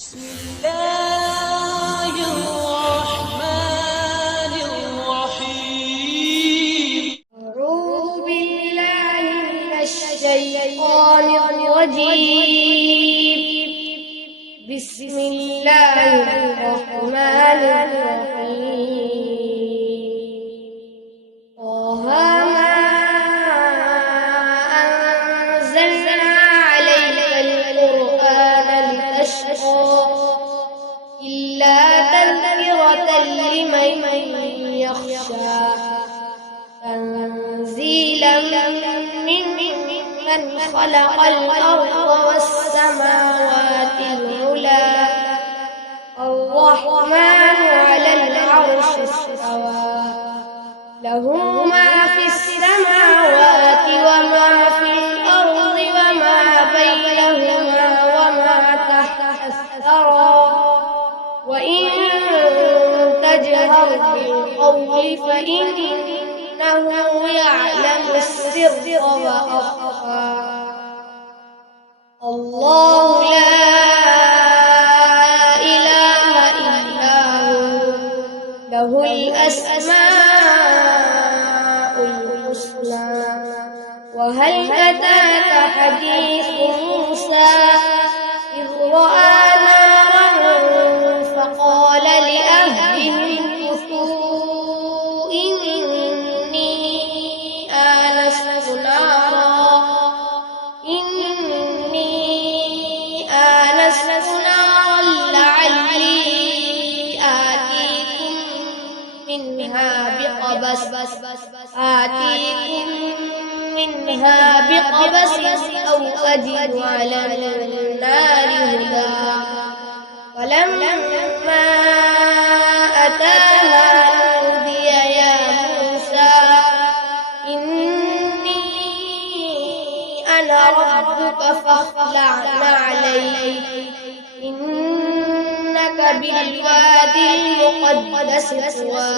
بسم الله الرحمن الرحيم. أعوذ بالله من الشيطان الرجيم. بسم الله الرحمن الرحيم. طه ما أنزلنا عليك القرآن لتشقى إلا تذكرة لمن يخشى تنزيلا ممن خلق الأرض والسماوات العلى الرحمن على العرش استوى له ما في السماوات وما في الأرض وما بينهما وما تحت الثرى وإن تجهر بالقول فإنه يعلم السر وأخفى الله لا إله إلا هو له الأسماء الحسنى وهل أتاك حديث موسى إذ رأى نارا فقال لأهلهم كثوا إني آنست نارا لعلي آتيكم منها بقبس أو أجد على النار هدى فلما أتاها نودي يا موسى إني أنا ربك فاخلع نعليك إنك بالوادي المقدس طوى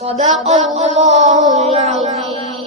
صدق الله العظيم.